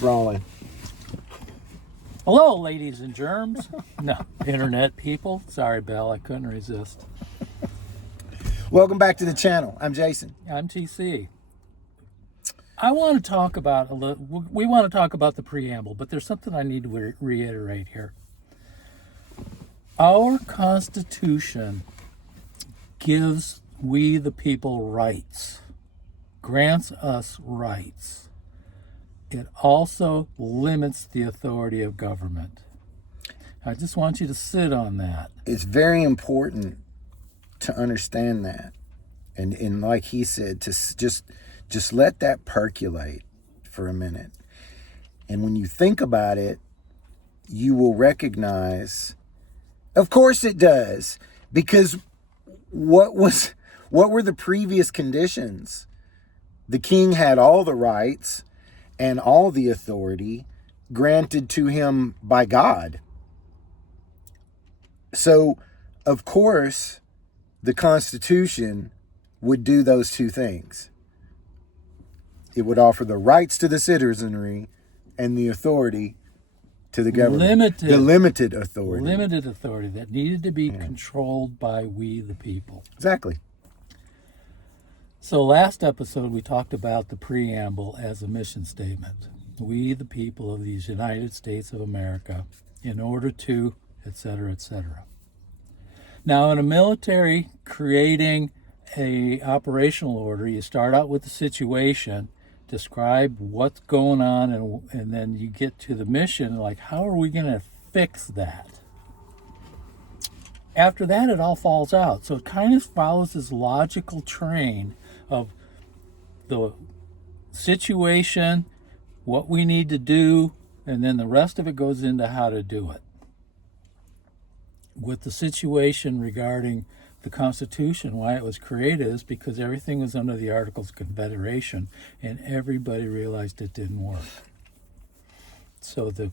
Rolling. Hello, ladies and germs. No, internet people. Sorry, Belle, I couldn't resist. Welcome back to the channel. I'm Jason. I'm TC. I want to talk about we want to talk about the preamble, but there's something I need to reiterate here. Our Constitution gives we the people rights, grants us rights. It also limits the authority of government. I just want you to sit on that. It's very important to understand that. And like he said, to just let that percolate for a minute. And when you think about it, you will recognize, of course it does, because what were the previous conditions? The king had all the rights and all the authority granted to him by God. So, of course, the Constitution would do those two things. It would offer the rights to the citizenry and the authority to the government. The limited authority. Limited authority that needed to be controlled by we the people. Exactly. So last episode we talked about the preamble as a mission statement. We the people of these United States of America, in order to, etc., etc. Now in a military creating a operational order, you start out with the situation, describe what's going on, and then you get to the mission, like how are we going to fix that? After that, it all falls out. So it kind of follows this logical train of the situation, what we need to do, and then the rest of it goes into how to do it. With the situation regarding the Constitution, why it was created is because everything was under the Articles of Confederation, and everybody realized it didn't work. So the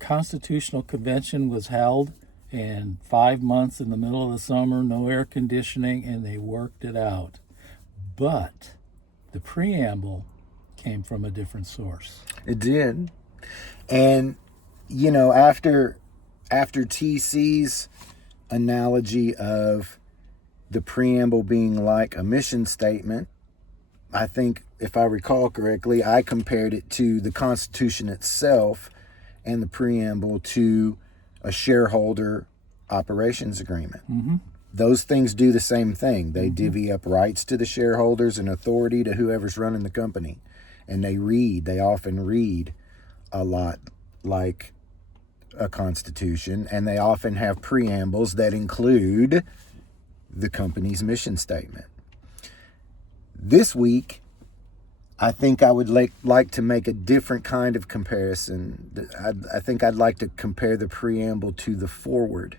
Constitutional Convention was held, and 5 months in the middle of the summer, no air conditioning, and they worked it out. But the preamble came from a different source. It did. And, you know, after TC's analogy of the preamble being like a mission statement, I think, if I recall correctly, I compared it to the Constitution itself and the preamble to a shareholder operations agreement. Mm-hmm. Those things do the same thing. They divvy up rights to the shareholders and authority to whoever's running the company. And they often read a lot like a constitution, and they often have preambles that include the company's mission statement. This week, I think I would like to make a different kind of comparison. I think I'd like to compare the preamble to the foreword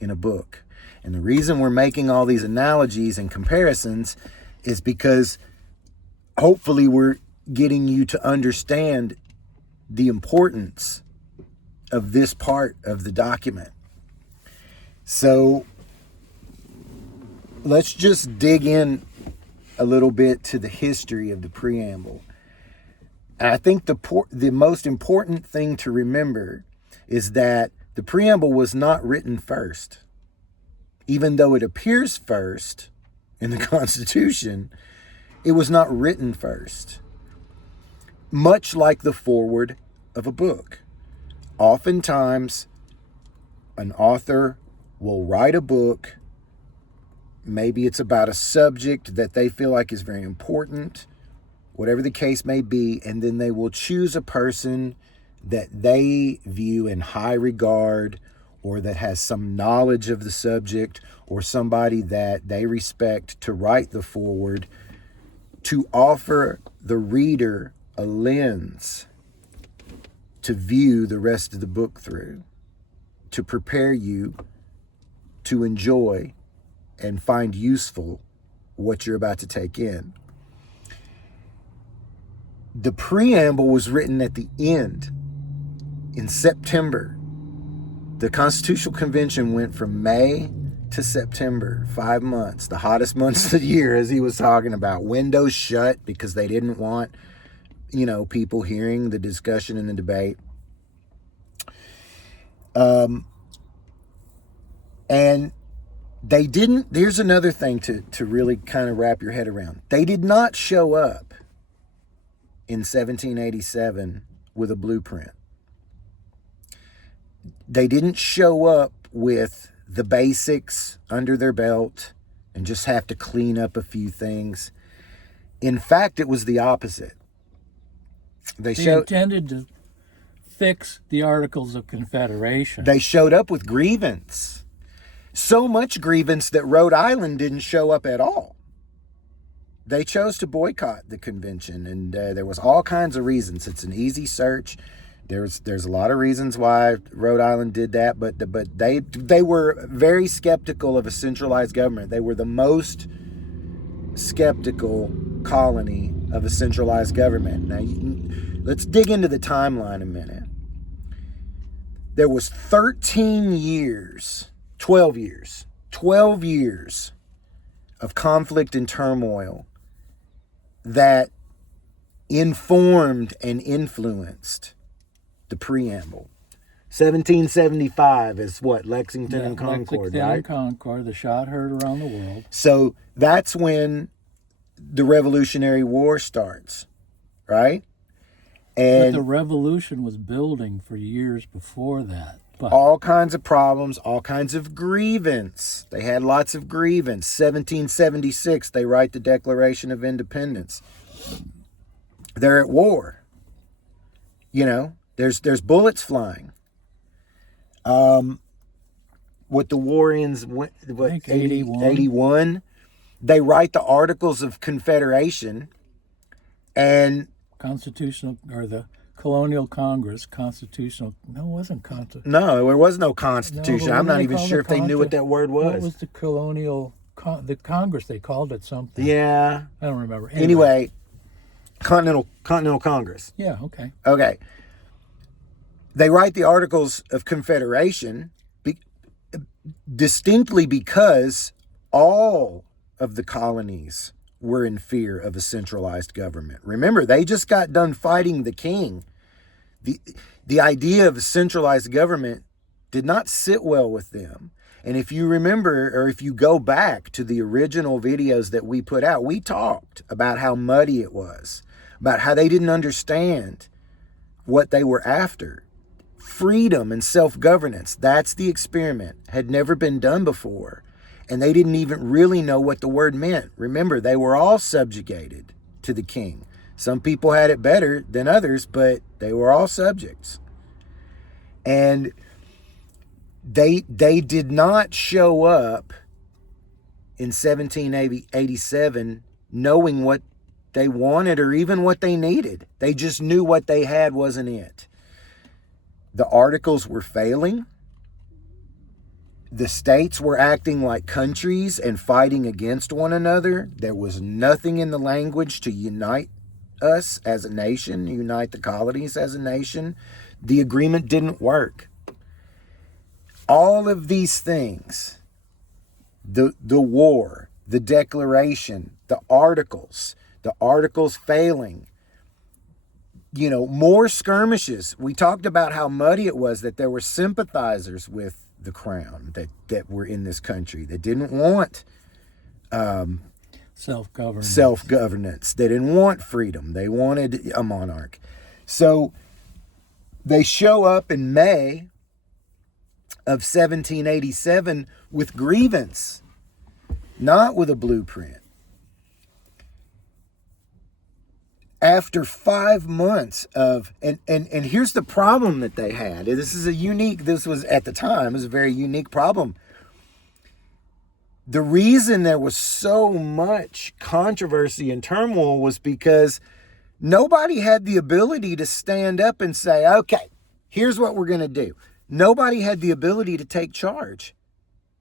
in a book. And the reason we're making all these analogies and comparisons is because hopefully we're getting you to understand the importance of this part of the document. So let's just dig in a little bit to the history of the preamble. And I think the most important thing to remember is that the preamble was not written first. Even though it appears first in the Constitution, it was not written first. Much like the foreword of a book. Oftentimes, an author will write a book. Maybe it's about a subject that they feel like is very important, whatever the case may be, and then they will choose a person that they view in high regard, or that has some knowledge of the subject, or somebody that they respect to write the foreword, to offer the reader a lens to view the rest of the book through, to prepare you to enjoy and find useful what you're about to take in. The preamble was written at the end, in September. The Constitutional Convention went from May to September, 5 months, the hottest months of the year, as he was talking about. Windows shut because they didn't want people hearing the discussion and the debate. And they didn't, here's another thing to really kind of wrap your head around. They did not show up in 1787 with a blueprint. They didn't show up with the basics under their belt and just have to clean up a few things. In fact, it was the opposite. They intended to fix the Articles of Confederation. They showed up with grievance. So much grievance that Rhode Island didn't show up at all. They chose to boycott the convention, and there was all kinds of reasons. It's an easy search. There's a lot of reasons why Rhode Island did that, but they were very skeptical of a centralized government. They were the most skeptical colony of a centralized government. Now, let's dig into the timeline a minute. There was 12 years of conflict and turmoil that informed and influenced the Preamble. 1775 is what? Lexington and Concord, Lexington right? and Concord, the shot heard around the world. So that's when the Revolutionary War starts, right? But the revolution was building for years before that. But all kinds of problems, all kinds of grievance. They had lots of grievance. 1776, they write the Declaration of Independence. They're at war. There's bullets flying. What the war ends, I think 81. They write the Articles of Confederation, and Constitutional, or the Colonial Congress, Constitutional, no, it wasn't Constitution. No, there was no Constitution. No, I'm not even sure if they knew what that word was. What was the Colonial, the Congress, they called it something. Yeah. I don't remember. Anyway, Continental Congress. Yeah, okay. Okay. They write the Articles of Confederation distinctly because all of the colonies were in fear of a centralized government. Remember, they just got done fighting the king. The idea of a centralized government did not sit well with them. And if you remember, or if you go back to the original videos that we put out, we talked about how muddy it was, about how they didn't understand what they were after. Freedom and self-governance, that's the experiment. Had never been done before. And they didn't even really know what the word meant. Remember, they were all subjugated to the king. Some people had it better than others, but they were all subjects. And they did not show up in 1787 knowing what they wanted or even what they needed. They just knew what they had wasn't it. The Articles were failing. The states were acting like countries and fighting against one another. There was nothing in the language to unite us as a nation, unite the colonies as a nation. The agreement didn't work. All of these things, the war, the declaration, the articles failing, more skirmishes. We talked about how muddy it was, that there were sympathizers with the crown that were in this country that didn't want self-governance. They didn't want freedom. They wanted a monarch. So they show up in May of 1787 with grievance, not with a blueprint. After 5 months of, and here's the problem that they had. This was at the time, it was a very unique problem. The reason there was so much controversy and turmoil was because nobody had the ability to stand up and say, okay, here's what we're going to do. Nobody had the ability to take charge,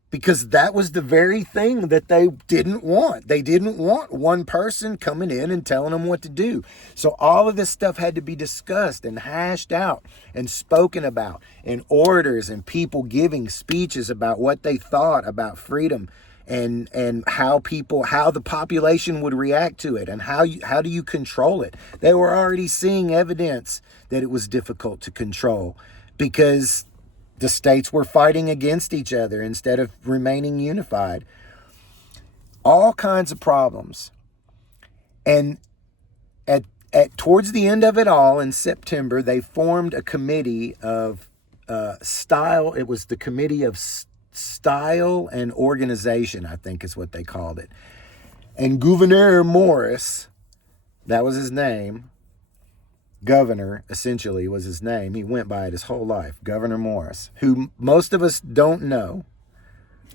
because that was the very thing that they didn't want. They didn't want one person coming in and telling them what to do. So all of this stuff had to be discussed and hashed out and spoken about, and orators and people giving speeches about what they thought about freedom and how the population would react to it, and how do you control it. They were already seeing evidence that it was difficult to control because the states were fighting against each other instead of remaining unified. All kinds of problems. And towards the end of it all, in September, they formed a committee of style. It was the Committee of Style and Organization, I think is what they called it. And Gouverneur Morris, that was his name. Governor, essentially, was his name. He went by it his whole life. Governor Morris, who most of us don't know,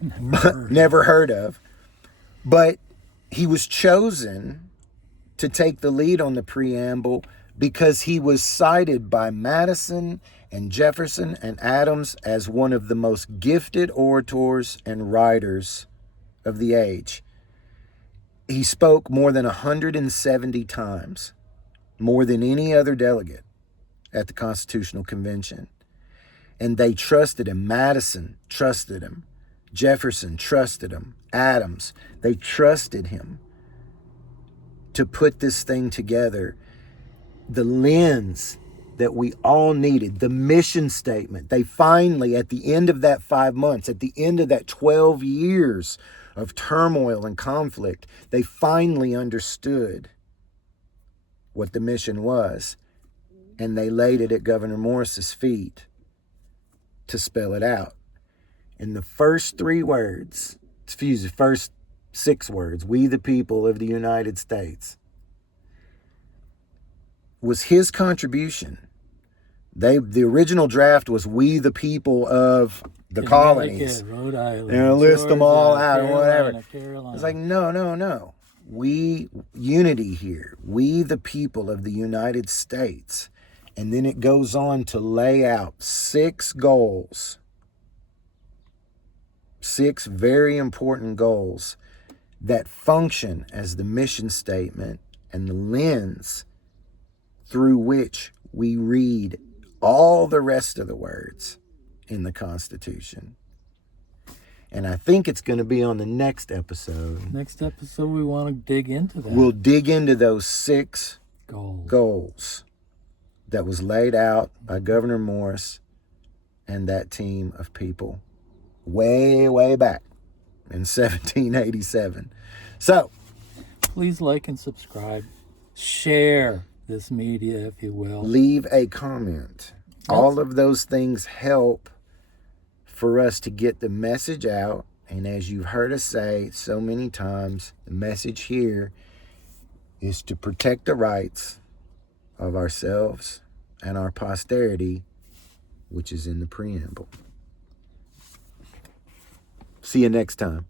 never heard of. But he was chosen to take the lead on the preamble because he was cited by Madison and Jefferson and Adams as one of the most gifted orators and writers of the age. He spoke more than 170 times, more than any other delegate at the Constitutional Convention. And they trusted him. Madison trusted him. Jefferson trusted him. Adams, they trusted him to put this thing together. The lens that we all needed, the mission statement. They finally, at the end of that 5 months, at the end of that 12 years of turmoil and conflict, they finally understood what the mission was. And they laid it at Governor Morris's feet to spell it out. In the first 6 words, we the people of the United States, was his contribution. The original draft was we the people of the colonies. Rhode Island, And list them all out or whatever. Carolina. It's like, no. We, unity here. We the people of the United States. And then it goes on to lay out 6 goals. 6 very important goals that function as the mission statement and the lens through which we read all the rest of the words in the Constitution. And I think it's going to be on the next episode. Next episode, we want to dig into that. We'll dig into those 6 goals that was laid out by Governor Morris and that team of people way back in 1787. So, please like and subscribe. Share this media, if you will. Leave a comment. All of those things help for us to get the message out. And as you've heard us say so many times, the message here is to protect the rights of ourselves and our posterity, which is in the preamble. See you next time.